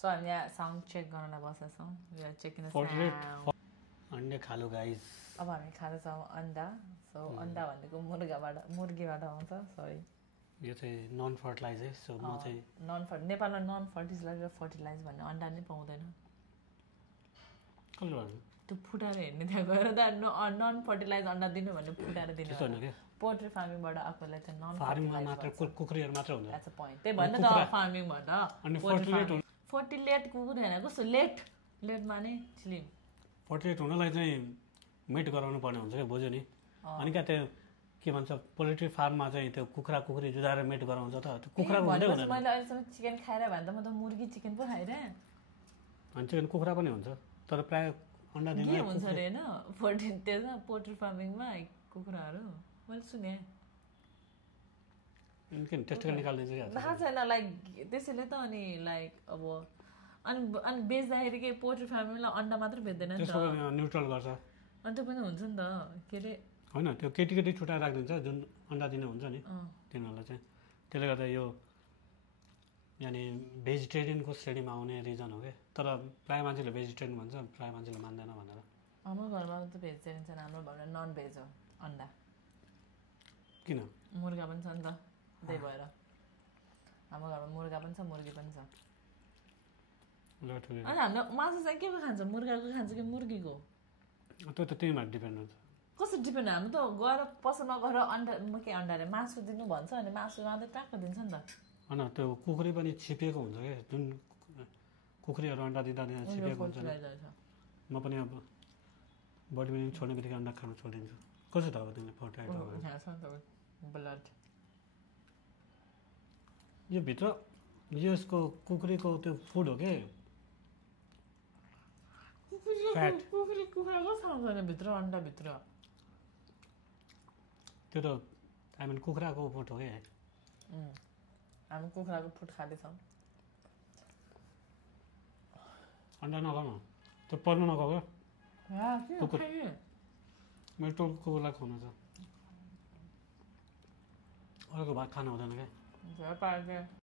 so हामी यहाँ sound check गर्नलाई बसेका छौँ चेकिङ अन्डे खालु गाइस अब हामी खाँदैछौँ अन्डा सो अन्डा भनेको मुर्गीबाट आउँछ सरी यो चाहिँ नन फर्टिलाइज है सो म चाहिँ नेपालमा नन फर्टिलाइज भन्ने अन्डा नै पाउँदैन त्यो फुटाएर हेर्ने त्यहाँ गएर त नन फर्टिलाइज अन्डा दिनु भने फुटाएर दिनु पोल्ट्री फार्मिङबाट आएकोलाई चाहिँ नन फार्मिङमा मात्र कुकुरहरू मात्र हुन्छ द्याट्स अ पोइन्ट त्यही भन्नु त फार्मिङबाट फर्टिलेट कुकुर होइन कस्तो लेट माने स्लिम फर्टिलेट हुनलाई चाहिँ मेट गराउनु पर्ने हुन्छ क्या बुझ्यो नि अनि क्या त्यो के भन्छ पोल्ट्री फार्ममा चाहिँ त्यो कुखुरी जुधाएर मेट गराउँछ त त्यो कुखुरा हुँदै हुँदैन मैले अहिलेसम्म चिकन खाएर भने त म त मुर्गी चिकन पो खाइरहेँ अनि चिकन कुखुरा पनि हुन्छ तर प्रायः अन्डा दिने हुन्छ अरे होइन त्यसमा पोल्ट्री फार्मिङमा कुखुराहरू मैले सुने टेस्ट निकाल्दिन्छ थाहा छैन लाइक त्यसैले त अनि लाइक अब अनि बेच्दाखेरि के पोल्ट्री फार्मिङलाई अन्डा मात्र बेच्दैन नि त न्युट्रल गर्छ अनि त्यो पनि हुन्छ नि त के अरे होइन त्यो केटी छुट्याएर राखिदिन्छ जुन अन्डा दिने हुन्छ नि तिनीहरूलाई चाहिँ त्यसले गर्दा यो यानि भेजिटेरियनको श्रेणीमा आउने रिजन हो क्या तर प्रायः मान्छेले भेजिटेरियन भन्छ प्रायः मान्छेले मान्दैन भनेर हाम्रो घरमा त भेजिटेरियन छैन हाम्रो घरमा नन भेज हो अन्डा किन मुर्गा पनि छ नि त त्यही भएर हाम्रो घरमा मुर्गा पनि छ मुर्गी पनि छ अनि हाम्रो मासु चाहिँ के को खान्छ मुर्गाको खान्छ कि मुर्गीको त्यो त त्यहीमा डिपेन्ड हुन्छ कस्तो डिपेन्ड हाम्रो त गएर पसलमा गएर अन्डा अरे मासु दिनु भन्छ अनि मासु मात्रै ट्याक्क दिन्छ नि त होइन त्यो कुखुरी पनि छिपिएको हुन्छ क्या जुन कुखुरीहरू अन्डा दिँदा छिपिएको हुन्छ म पनि अब बडी बिल्डिङ छोड्ने बित्तिकै अन्डा खानु छोडिदिन्छु कसो त अब तिमीले ब्लड यो भित्र यसको कुखुरीको त्यो फुड हो कि कुखुराको खाउँदैन भित्र अन्डाभित्र त्यो त आई मिन कुखुराको फुड हो कि हामी कुखुराको फुड खाँदैछौँ अन्डा नखाउँ त्यो पर्नु नखाऊ क्या मेरो टोलको कुकुरलाई खुवाउनु छ अरूको भात खानु हुँदैन क्या